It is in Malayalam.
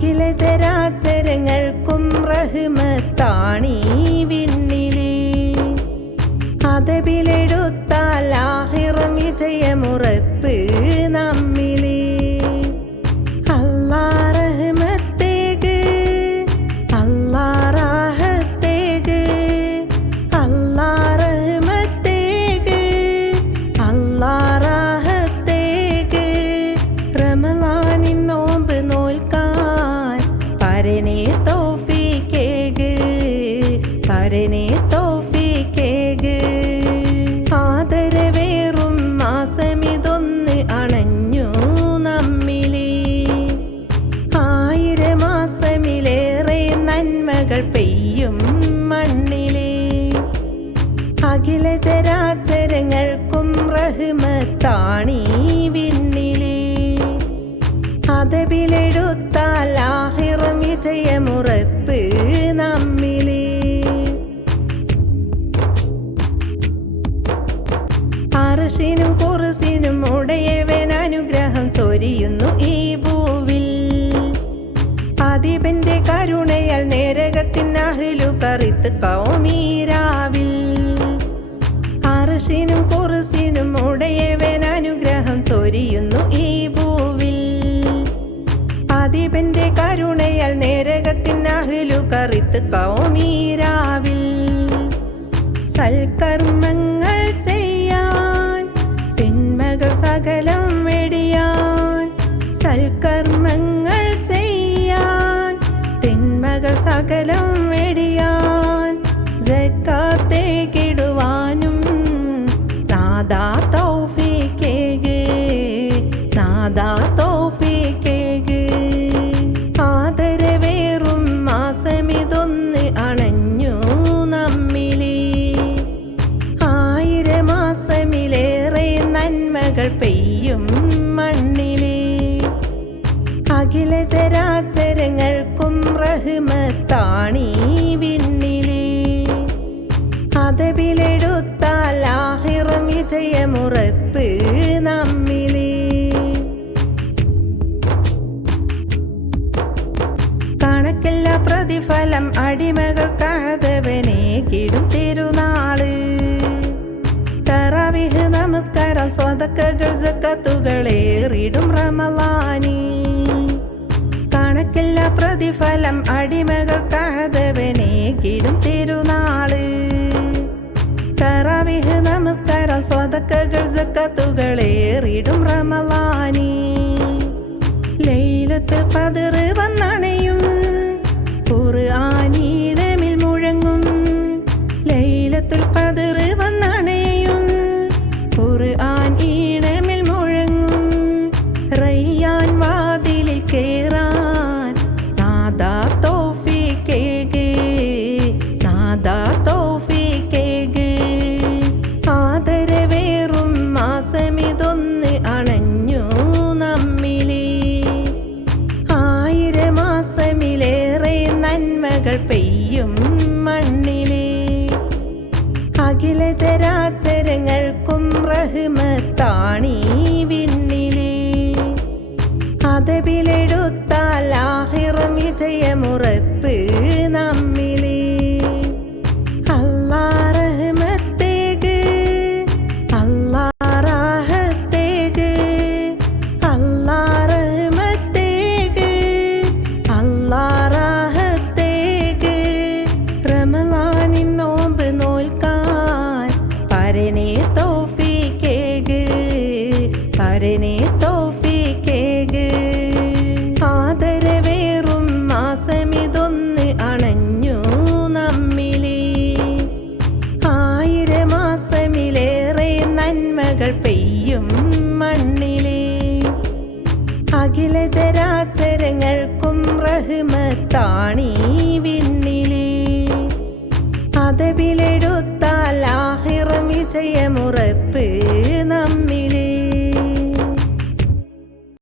അഖില ചരാചരങ്ങൾക്കും റഹ്മത്താണീ വിണ്ണിലേ. അതബിലെടുത്താൽ ആഖിറം വിജയമുറപ്പ് നമ്മിലേ. അല്ലാ റഹ്മത്തേക്ക്, അല്ലാ റാഹത്തേക്ക്, അല്ലാ റഹ്മത്തേക്ക്, അല്ലാ റാഹത്തേക്ക്. റമളാനിൻ നോമ്പ് നോൽക്കാൻ പരനെ തൗഫീഖേക്, പരനെ തൗഫീഖേക്. ആദരവേറും മാസമിതൊന്ന് അണഞ്ഞു നമ്മിലേ. 1000 മാസമിലേറെ നന്മകൾ പെയ്യും മണ്ണിലേ. അഖില ചരാചരങ്ങൾക്കും റഹ്മത്താണീ വിണ്ണിലേ. അതബിലെടുത്താൽ ആഖിറം വിജയമുറപ്പ് നമ്മിലേ. അർശിനും കുർസിനും ഉടയവൻ അനുഗ്രഹം ചൊരിയുന്നു ഈ ഭൂവിൽ. അദീബന്റെ കരുണയാൽ നേരകത്തിൻ അഹ്ലു കറിത്ത് കൗമീരാവിൽ. അർശിനും കുർസിനും ഉടയവൻ അനുഗ്രഹം ചൊരിയുന്നു ഈ ഭൂവിൽ. അദീബന്റെ കരുണയാൽ നേരകത്തിൻ അഹ്ലു കറിത്ത് കൗമീരാവിൽ. സൽക്കർമ്മങ്ങൾ ചെയ്യാൻ തിന്മകൾ സകലം വെടിയാൻ. സൽക്കർമ്മങ്ങൾ ചെയ്യാൻ തിന്മകൾ സകലം വെടിയാൻ. സക്കാത്തേക്കിടുവാനും നാദാ തൗഫീഖേക്, നാദാ തൗഫീഖേക്. ആദരവേറും മാസമിതൊന്ന് അണഞ്ഞു നമ്മിലേ. 1000 മാസമിലേറെ നന്മകൾ പെയ്യും മണ്ണിലേ. അഖില ചരാചരങ്ങൾക്കും റഹ്മത്താണീ വിണ്ണിലേ. അതബിലെടുത്താൽ ആഖിറം വിജയമുറപ്പ് നമ്മിലേ. കണക്കല്ല പ്രതിഫലം അടിമകൾക്കാദവനേകിടും തിരുനാള്. തറാവീഹ് നമസ്കാരം സ്വതക്കകൾ സക്കത്തുകളേറിടും റമളാനി. കണക്കല്ല പ്രതിഫലം അടിമകൾക്കാദവനേകിടും തിരുനാള്. തറാവീഹ് നമസ്കാരം സ്വതക്കകൾ സക്കത്തുകളേറിടും റമളാനി. ലൈലത്തുൽ ഖദ്ർ വന്നണയും ഖുർആനീടമിൽ മുഴങ്ങും. ലൈലത്തുൽ ഖദ്ർ വന്നണയും ഖുർആൻ ഈടമിൽ മുഴങ്ങും. റയ്യാൻ വാതിലിൽ കേറാൻ നാദാ തൗഫീഖേക്, നാദാ തൗഫീഖേക്. ആദരവേറും മാസമിതൊന്ന് അണഞ്ഞു നമ്മിലേ. 1000 മാസമിലേറെ നന്മകൾ പെയ്യും മണ്ണിലേ. അഖില ചരാചരങ്ങൾക്കും റഹ്മത്താണീ വിണ്ണിലേ. അതബിലെടുത്താൽ ആഖിറം വിജയമുറപ്പ് നമ്മിലേ. അല്ലാ റഹ്മത്തേക്ക്, അല്ലാ റാഹത്തേക്ക്, അല്ലാ റഹ്മത്തേക്ക്, അല്ലാ റാഹത്തേക്ക്. റമളാനിൻ നോമ്പ് നോൽക്കാൻ പരനെ തൗഫീഖേക്, പരനെ തൗഫീഖേക്. ആദരവേറും മാസമിതൊന്ന് അണഞ്ഞു നമ്മിലേ. 1000 മാസമിലേറെ നന്മകൾ പെയ്യും മണ്ണിലേ. അഖില ചരാചരങ്ങൾക്കും റഹ്മത്താണീ വിണ്ണിലേ. അതബിലെടുത്താൽ ആഖിറം വിജയമുറപ്പ്